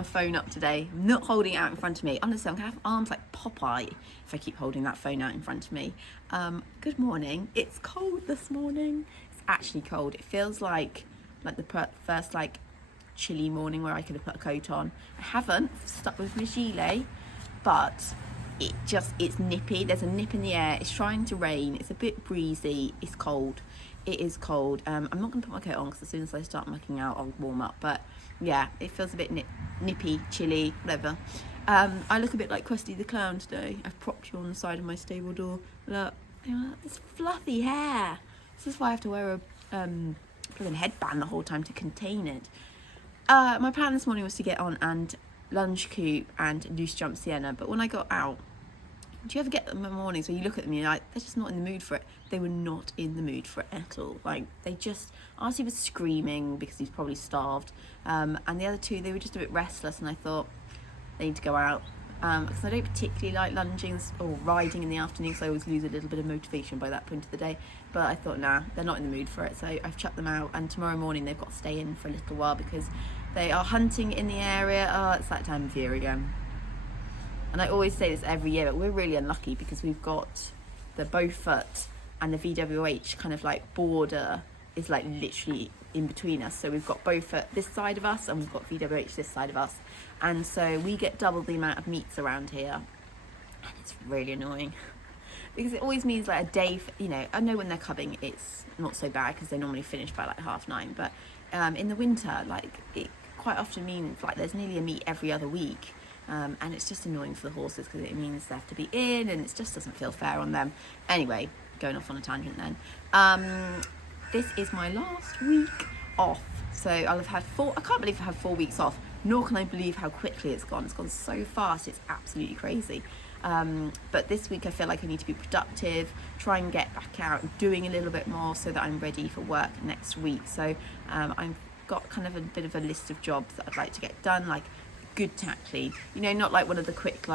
my phone up today. I'm not holding it out in front of me. Honestly, I'm going to have arms like Popeye if I keep holding that phone out in front of me. Good morning. It's cold this morning. It's actually cold. It feels like the first like chilly morning where I could have put a coat on. I haven't. Stuck with my gilet, but it's nippy. There's a nip in the air. It's trying to rain. It's a bit breezy. It's cold. It is cold. I'm not going to put my coat on because as soon as I start mucking out, I'll warm up. But yeah, it feels a bit nippy, chilly, whatever. I look a bit like Krusty the Clown today. I've propped you on the side of my stable door. Look, this fluffy hair. This is why I have to wear a headband the whole time to contain it. My plan this morning was to get on and lunge coop and loose jump Sienna, but when I got out, do you ever get them in the mornings where you look at them and you're like, they're just not in the mood for it? They were not in the mood for it at all. Like, they just, Artie was screaming because he's probably starved, and the other two, they were just a bit restless, and I thought they need to go out, because I don't particularly like lunging or riding in the afternoon, so I always lose a little bit of motivation by that point of the day. But I thought, nah, they're not in the mood for it, so I've chucked them out, and tomorrow morning they've got to stay in for a little while because they are hunting in the area. Oh, it's that time of year again. And I always say this every year, but we're really unlucky because we've got the Beaufort and the VWH kind of like border is like literally in between us. So we've got Beaufort this side of us and we've got VWH this side of us. And so we get double the amount of meets around here. And it's really annoying because it always means like a day, I know when they're cubbing, it's not so bad because they normally finish by like 9:30. But in the winter, like it quite often means like there's nearly a meet every other week. And it's just annoying for the horses because it means they have to be in and it just doesn't feel fair on them. Anyway, going off on a tangent then. This is my last week off. So I'll have had I can't believe I have 4 weeks off, nor can I believe how quickly it's gone. It's gone so fast, it's absolutely crazy. But this week I feel like I need to be productive, try and get back out and doing a little bit more so that I'm ready for work next week. So I've got kind of a bit of a list of jobs that I'd like to get done, like good tack clean, not like one of the quick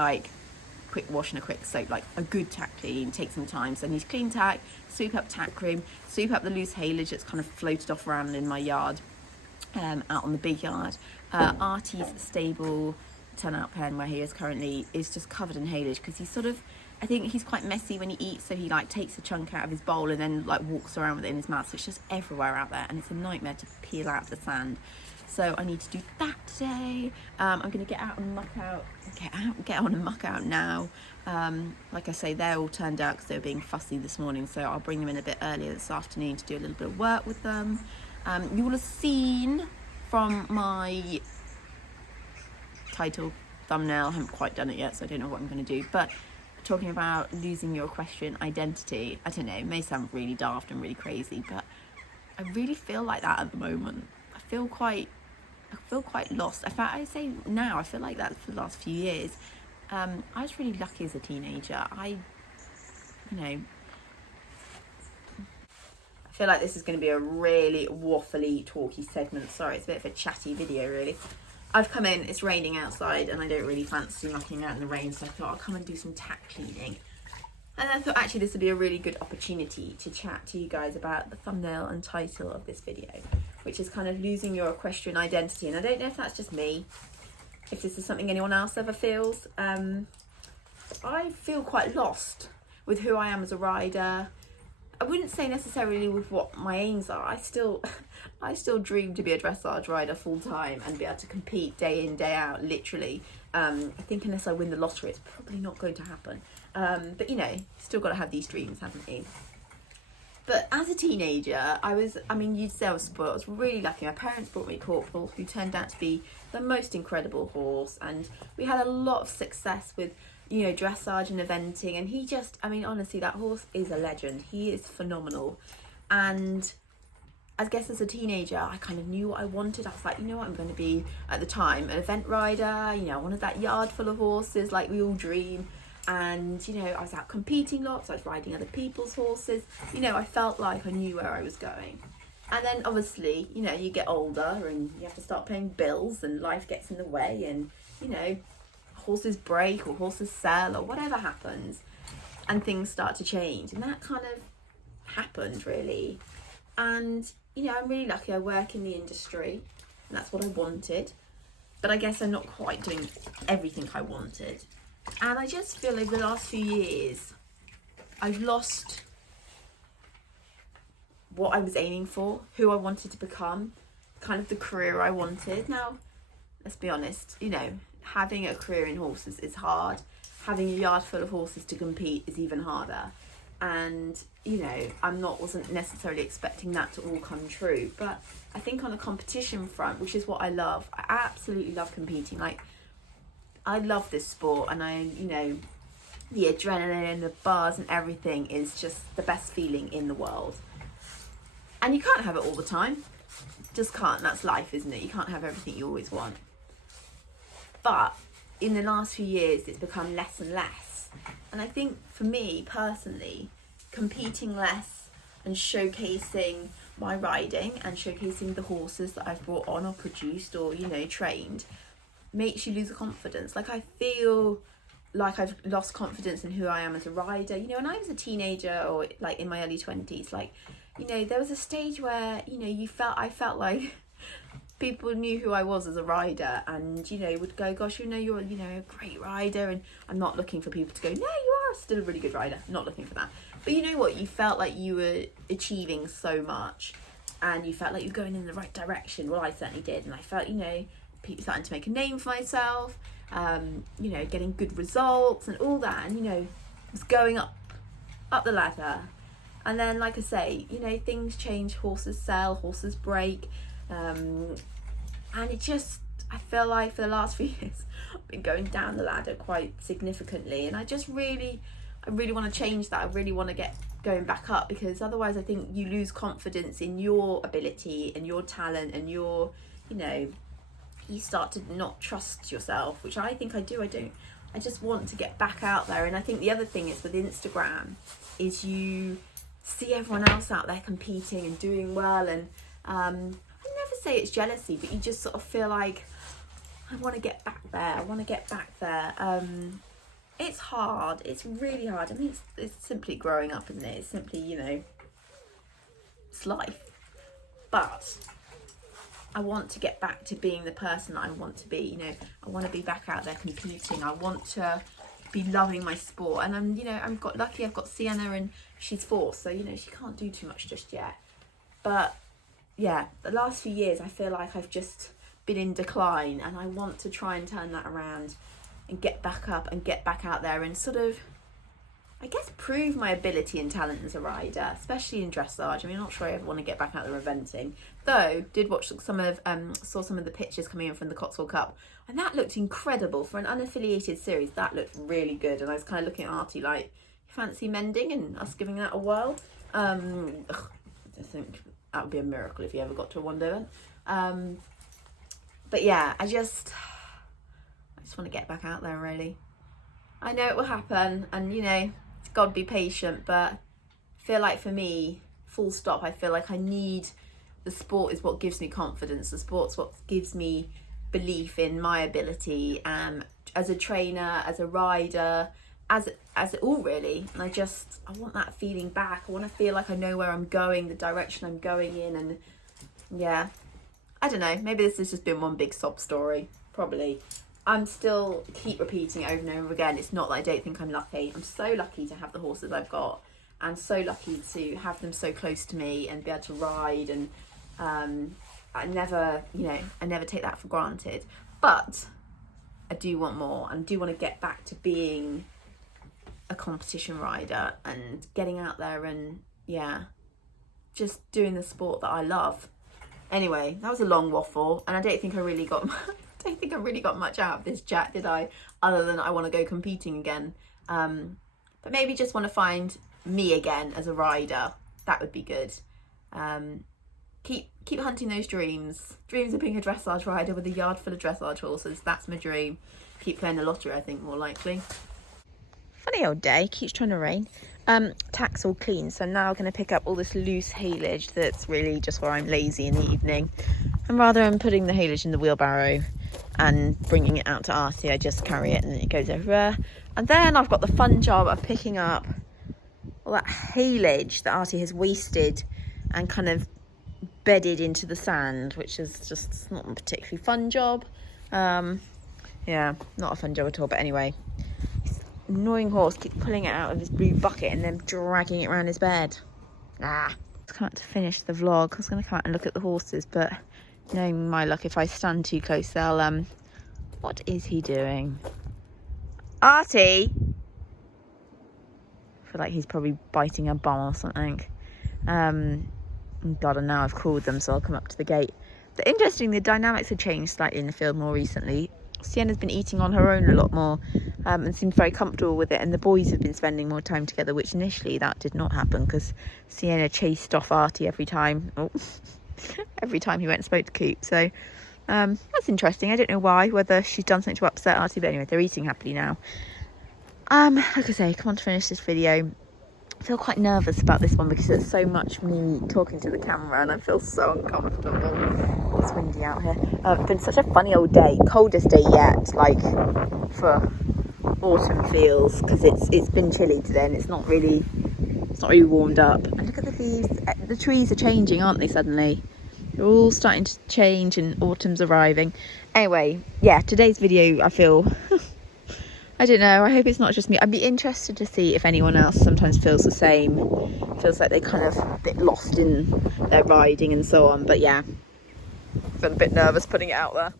wash and a quick soap, like a good tack clean, take some time. So I need to clean tack, sweep up tack room, sweep up the loose haylage that's kind of floated off around in my yard, out on the big yard. Artie's stable turnout pen where he is currently is just covered in haylage because I think he's quite messy when he eats, so he like takes a chunk out of his bowl and then like walks around with it in his mouth, so it's just everywhere out there and it's a nightmare to peel out the sand. So I need to do that today. I'm going to get out and muck out, get on and muck out now. Like I say, they're all turned out because they were being fussy this morning, so I'll bring them in a bit earlier this afternoon to do a little bit of work with them. You will have seen from my title thumbnail, I haven't quite done it yet, so I don't know what I'm going to do, but talking about losing your equestrian identity. I don't know, it may sound really daft and really crazy, but I really feel like that at the moment. I feel quite lost. In fact, I say now, I feel like that for the last few years. I was really lucky as a teenager. I feel like this is going to be a really waffly, talky segment. Sorry, it's a bit of a chatty video, really. I've come in, it's raining outside, and I don't really fancy mucking out in the rain, so I thought I'll come and do some tack cleaning. And I thought actually this would be a really good opportunity to chat to you guys about the thumbnail and title of this video, which is kind of losing your equestrian identity. And I don't know if that's just me, if this is something anyone else ever feels. I feel quite lost with who I am as a rider. I wouldn't say necessarily with what my aims are. I still dream to be a dressage rider full time and be able to compete day in, day out, literally. I think unless I win the lottery, it's probably not going to happen. But still got to have these dreams, haven't you? But as a teenager, you'd say I was spoiled. I was really lucky. My parents brought me Corporal, who turned out to be the most incredible horse. And we had a lot of success with, dressage and eventing. And he just, honestly, that horse is a legend. He is phenomenal. And I guess as a teenager, I kind of knew what I wanted. I was like, I'm going to be, at the time, an event rider. I wanted that yard full of horses like we all dream. And I was out competing lots, I was riding other people's horses, I felt like I knew where I was going. And then obviously, you get older and you have to start paying bills and life gets in the way and, horses break or horses sell or whatever happens and things start to change. And that kind of happened really. And, I'm really lucky I work in the industry and that's what I wanted. but I guess I'm not quite doing everything I wanted. And I just feel over the last few years, I've lost what I was aiming for, who I wanted to become, kind of the career I wanted. Now, let's be honest, you know, having a career in horses is hard. Having a yard full of horses to compete is even harder. And, you know, wasn't necessarily expecting that to all come true. But I think on a competition front, which is what I love, I absolutely love competing. Like, I love this sport, and the adrenaline and the buzz and everything is just the best feeling in the world. And you can't have it all the time. Just can't. That's life, isn't it? You can't have everything you always want. But in the last few years, it's become less and less. And I think for me personally, competing less and showcasing my riding and showcasing the horses that I've brought on or produced or, trained makes you lose confidence. Like, I feel like I've lost confidence in who I am as a rider. When I was a teenager or like in my early 20s, there was a stage where, I felt like people knew who I was as a rider and, would go, gosh, you're, a great rider. And I'm not looking for people to go, no, you are still a really good rider. I'm not looking for that. But you know what? You felt like you were achieving so much and you felt like you were going in the right direction. Well, I certainly did. And I felt, starting to make a name for myself, getting good results and all that. And, was going up the ladder. And then, like I say, things change, horses sell, horses break. And it just, I feel like for the last few years, I've been going down the ladder quite significantly. And I really want to change that. I really want to get going back up, because otherwise I think you lose confidence in your ability and your talent and your, you start to not trust yourself, which I think I do. I just want to get back out there. And I think the other thing is with Instagram is you see everyone else out there competing and doing well, and I never say it's jealousy, but you just sort of feel like I want to get back there. It's hard. It's really hard. I mean, it's simply growing up, isn't it? It's simply, it's life. But I want to get back to being the person that I want to be. I want to be back out there competing. I want to be loving my sport. And I'm got lucky. I've got Sienna, and she's 4, so she can't do too much just yet. But yeah, the last few years I feel like I've just been in decline, and I want to try and turn that around and get back up and get back out there and sort of, I guess, prove my ability and talent as a rider, especially in dressage. I mean, I'm not sure I ever want to get back out there eventing. Though, did watch saw some of the pictures coming in from the Cotswold Cup, and that looked incredible for an unaffiliated series. That looked really good, and I was kind of looking at Artie like, fancy mending and us giving that a whirl. I think that would be a miracle if you ever got to a one-day event. But yeah, I just want to get back out there, really. I know it will happen, and it's got to be patient, but I feel like for me, full stop, I feel like I need, the sport is what gives me confidence. The sport's what gives me belief in my ability, as a trainer, as a rider, as it all, really. And I want that feeling back. I want to feel like I know where I'm going, the direction I'm going in. And yeah, I don't know, maybe this has just been one big sob story, probably. I'm still keep repeating it over and over again. It's not that I don't think I'm lucky. I'm so lucky to have the horses I've got, and so lucky to have them so close to me and be able to ride. And I never take that for granted. But I do want more, and do want to get back to being a competition rider and getting out there and just doing the sport that I love. Anyway, that was a long waffle, and I don't think I really got much out of this chat, did I? Other than I want to go competing again. But maybe just want to find me again as a rider. That would be good. Keep hunting those dreams. Dreams of being a dressage rider with a yard full of dressage horses. That's my dream. Keep playing the lottery, I think, more likely. Funny old day, keeps trying to rain. Tack's all clean, so now I'm going to pick up all this loose haylage that's really just where I'm lazy in the evening. And rather than putting the haylage in the wheelbarrow and bringing it out to Artie, I just carry it and then it goes over. And then I've got the fun job of picking up all that haylage that Artie has wasted and kind of bedded into the sand, which is just not a particularly fun job. Yeah, not a fun job at all. But anyway, this annoying horse keeps pulling it out of his blue bucket and then dragging it around his bed. It's come out to finish the vlog. I was going to come out and look at the horses, but knowing my luck, if I stand too close, they'll what is he doing? Artie! I feel like he's probably biting a bum or something. God, and now I've called them, so I'll come up to the gate. But interestingly, the dynamics have changed slightly in the field more recently. Sienna's been eating on her own a lot more, and seems very comfortable with it, and the boys have been spending more time together, which initially that did not happen because Sienna chased off Artie every time. Every time he went and spoke to Coop. So that's interesting. I don't know why, whether she's done something to upset Artie, but anyway, they're eating happily now. Like I say, come on to finish this video. I feel quite nervous about this one because it's so much me talking to the camera and I feel so uncomfortable. It's windy out here. It's been such a funny old day, coldest day yet, like for autumn feels, because it's been chilly today and it's not really warmed up. And look at the leaves. The trees are changing, aren't they, suddenly? They're all starting to change and autumn's arriving. Anyway, yeah, today's video, I feel I don't know, I hope it's not just me. I'd be interested to see if anyone else sometimes feels the same. Feels like they kind of a bit lost in their riding and so on. But yeah, I feel a bit nervous putting it out there.